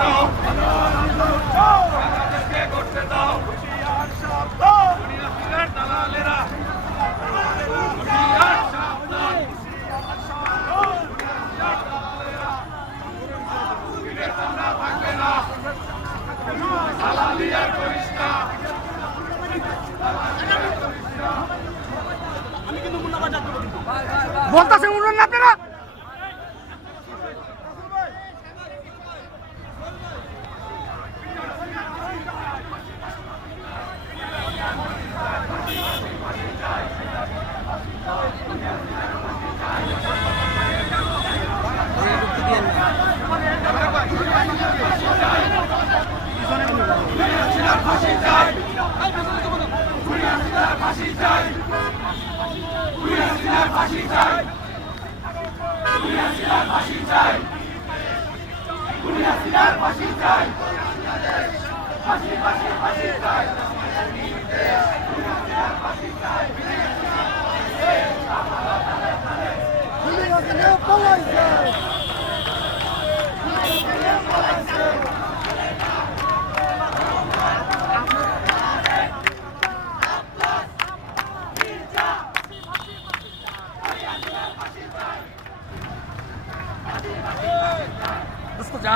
দাও, বাংলাদেশকে করতে দাও। হুঁশিয়ার সাবধান, দুনিয়ার দালালেরা, হুঁশিয়ার সাবধান, হুঁশিয়ার সাবধান, দুনিয়ার দালালেরা, বিবেক আমরা থাকবে না, দালালি আর করিস না। বলতেছেন উঠবেন না আপনারা। ফাঁসি চাই, ফাঁসি চাই, ফাঁসি চাই, ফাঁসি চাই, ফাঁসি চাই, ফাঁসি ফাঁসি ফাঁসি চাই, ফাঁসি চাই। দোস্ত যা